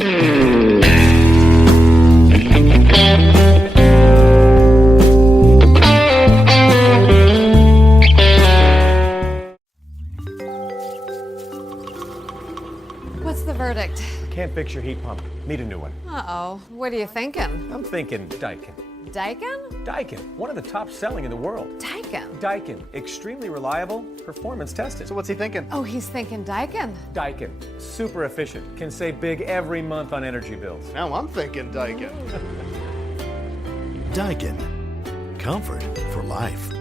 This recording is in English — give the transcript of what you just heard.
What's the verdict? Can't fix your heat pump. Need a new one. Uh-oh. What are you thinking? I'm thinking Daikin. Daikin? Daikin, one of the top selling in the world. Daikin? Daikin, extremely reliable, performance tested. So what's he thinking? Oh, he's thinking Daikin. Daikin, super efficient, can save big every month on energy bills. Now I'm thinking Daikin. Daikin. Comfort for life.